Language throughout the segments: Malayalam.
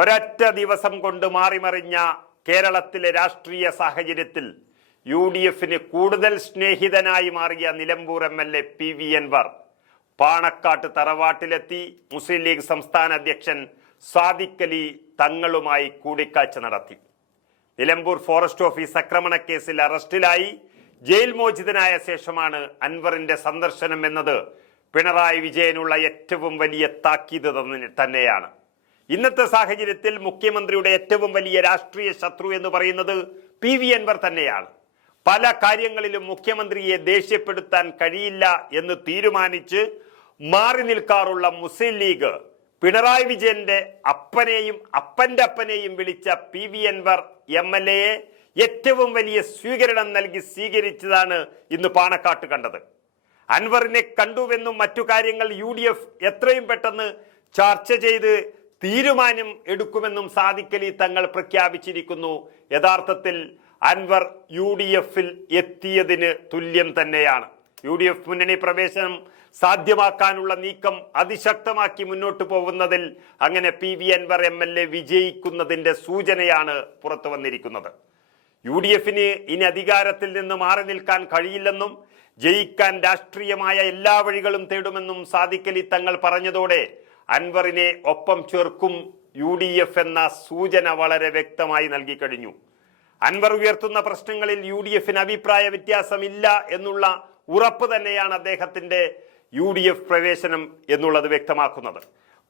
ഒരൊറ്റ ദിവസം കൊണ്ട് മാറിമറിഞ്ഞ കേരളത്തിലെ രാഷ്ട്രീയ സാഹചര്യത്തിൽ UDFന് കൂടുതൽ സ്നേഹിതനായി മാറിയ നിലമ്പൂർ MLA PV അൻവർ പാണക്കാട്ട് തറവാട്ടിലെത്തി മുസ്ലിം ലീഗ് സംസ്ഥാന അധ്യക്ഷൻ സാദിഖ് അലി തങ്ങളുമായി കൂടിക്കാഴ്ച നടത്തി. നിലമ്പൂർ ഫോറസ്റ്റ് ഓഫീസ് ആക്രമണക്കേസിൽ അറസ്റ്റിലായി ജയിൽ മോചിതനായ ശേഷമാണ് അൻവറിന്റെ സന്ദർശനം എന്നത് പിണറായി വിജയനുള്ള ഏറ്റവും വലിയ താക്കീത് തന്നെയാണ്. ഇന്നത്തെ സാഹചര്യത്തിൽ മുഖ്യമന്ത്രിയുടെ ഏറ്റവും വലിയ രാഷ്ട്രീയ ശത്രു എന്ന് പറയുന്നത് PV അൻവർ തന്നെയാണ്. പല കാര്യങ്ങളിലും മുഖ്യമന്ത്രിയെ ദേഷ്യപ്പെടുത്താൻ കഴിയില്ല എന്ന് തീരുമാനിച്ച് മാറി നിൽക്കാറുള്ള മുസ്ലിം ലീഗ് പിണറായി വിജയന്റെ അപ്പനെയും അപ്പന്റെ അപ്പനെയും വിളിച്ച PV അൻവർ MLA ഏറ്റവും വലിയ സ്വീകരണം നൽകി സ്വീകരിച്ചതാണ് ഇന്ന് പാണക്കാട്ട് കണ്ടത്. അൻവറിനെ കണ്ടുവെന്നും മറ്റു കാര്യങ്ങൾ UDF എത്രയും പെട്ടെന്ന് ചർച്ച ചെയ്ത് തീരുമാനം എടുക്കുമെന്നും സാദിഖ് അലി തങ്ങൾ പ്രഖ്യാപിച്ചിരിക്കുന്നു. യഥാർത്ഥത്തിൽ അൻവർ UDFൽ എത്തിയതിന് തുല്യം തന്നെയാണ്. UDF മുന്നണി പ്രവേശനം സാധ്യമാക്കാനുള്ള നീക്കം അതിശക്തമാക്കി മുന്നോട്ട് പോകുന്നതിൽ അങ്ങനെ PV അൻവർ MLA വിജയിക്കുന്നതിന്റെ സൂചനയാണ് പുറത്തു വന്നിരിക്കുന്നത്. UDFന് ഇനി അധികാരത്തിൽ നിന്ന് മാറി നിൽക്കാൻ കഴിയില്ലെന്നും ജയിക്കാൻ രാഷ്ട്രീയമായ എല്ലാ വഴികളും തേടുമെന്നും സാദിഖ് അലി തങ്ങൾ പറഞ്ഞതോടെ അൻവറിനെ ഒപ്പം ചേർക്കും UDF എന്ന സൂചന വളരെ വ്യക്തമായി നൽകി കഴിഞ്ഞു. അൻവർ ഉയർത്തുന്ന പ്രശ്നങ്ങളിൽ UDFന് അഭിപ്രായ വ്യത്യാസമില്ല എന്നുള്ള ഉറപ്പ് തന്നെയാണ് അദ്ദേഹത്തിന്റെ UDF പ്രവേശനം എന്നുള്ളത് വ്യക്തമാക്കുന്നത്.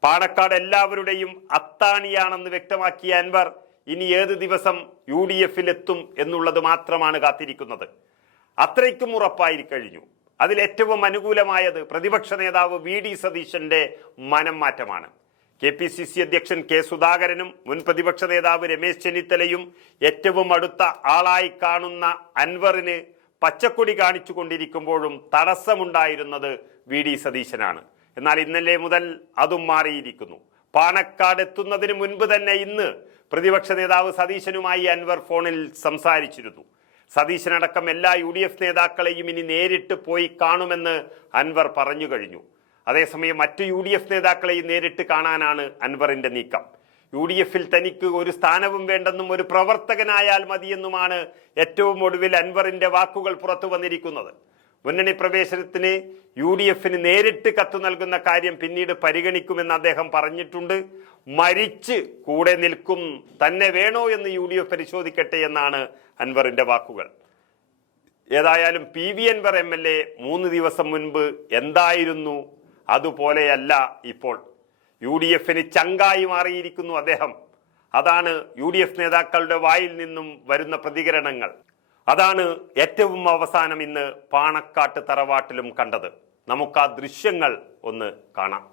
പാണക്കാട് എല്ലാവരുടെയും അത്താണിയാണെന്ന് വ്യക്തമാക്കിയ അൻവർ ഇനി ഏത് ദിവസം UDFൽ എത്തും എന്നുള്ളത് മാത്രമാണ് കാത്തിരിക്കുന്നത്. അത്രയ്ക്കും ഉറപ്പായി കഴിഞ്ഞു. അതിലേറ്റവും അനുകൂലമായത് പ്രതിപക്ഷ നേതാവ് VD സതീശന്റെ മനം മാറ്റമാണ്. KPCC അധ്യക്ഷൻ K സുധാകരനും മുൻ പ്രതിപക്ഷ നേതാവ് രമേശ് ചെന്നിത്തലയും ഏറ്റവും അടുത്ത ആളായി കാണുന്ന അൻവറിന് പച്ചക്കൊടി കാണിച്ചു കൊണ്ടിരിക്കുമ്പോഴും തടസ്സമുണ്ടായിരുന്നത് VD സതീശനാണ്. എന്നാൽ ഇന്നലെ മുതൽ അതും മാറിയിരിക്കുന്നു. പാണക്കാട് എത്തുന്നതിന് മുൻപ് തന്നെ ഇന്ന് പ്രതിപക്ഷ നേതാവ് സതീശനുമായി അൻവർ ഫോണിൽ സംസാരിച്ചിരുന്നു. സതീശനടക്കം എല്ലാ UDF നേതാക്കളെയും ഇനി നേരിട്ട് പോയി കാണുമെന്ന് അൻവർ പറഞ്ഞു കഴിഞ്ഞു. അതേസമയം മറ്റ് UDF നേതാക്കളെയും നേരിട്ട് കാണാനാണ് അൻവറിന്റെ നീക്കം. UDFൽ തനിക്ക് ഒരു സ്ഥാനവും വേണ്ടെന്നും ഒരു പ്രവർത്തകനായാൽ മതിയെന്നുമാണ് ഏറ്റവും ഒടുവിൽ അൻവറിന്റെ വാക്കുകൾ പുറത്തു വന്നിരിക്കുന്നത്. മുന്നണി പ്രവേശനത്തിന് UDFന് നേരിട്ട് കത്ത് നൽകുന്ന കാര്യം പിന്നീട് പരിഗണിക്കുമെന്ന് അദ്ദേഹം പറഞ്ഞിട്ടുണ്ട്. മരിച്ച് കൂടെ നിൽക്കും, തന്നെ വേണോ എന്ന് UDF പരിശോധിക്കട്ടെ എന്നാണ് അൻവറിന്റെ വാക്കുകൾ. ഏതായാലും PV അൻവർ MLA 3 ദിവസം മുൻപ് എന്തായിരുന്നു അതുപോലെയല്ല ഇപ്പോൾ. UDFന് ചങ്കായി മാറിയിരിക്കുന്നു അദ്ദേഹം. അതാണ് UDF നേതാക്കളുടെ വായിൽ നിന്നും വരുന്ന പ്രതികരണങ്ങൾ. അതാണ് ഏറ്റവും അവസാനം ഇന്ന് പാണക്കാട്ട് തറവാട്ടിലും കണ്ടത്. നമുക്ക് ആ ദൃശ്യങ്ങൾ ഒന്ന് കാണാം.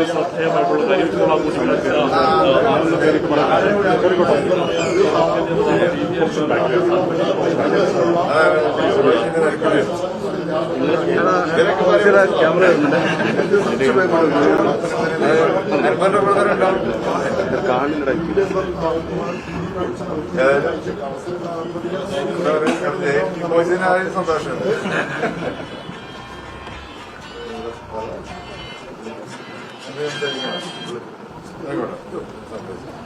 വളരെ ശ്രദ്ധേയമായിട്ടുള്ള കാര്യം ആഘോഷിക്കുന്നത് ക്യാമറ സന്തോഷം. ആയിക്കോട്ടെ.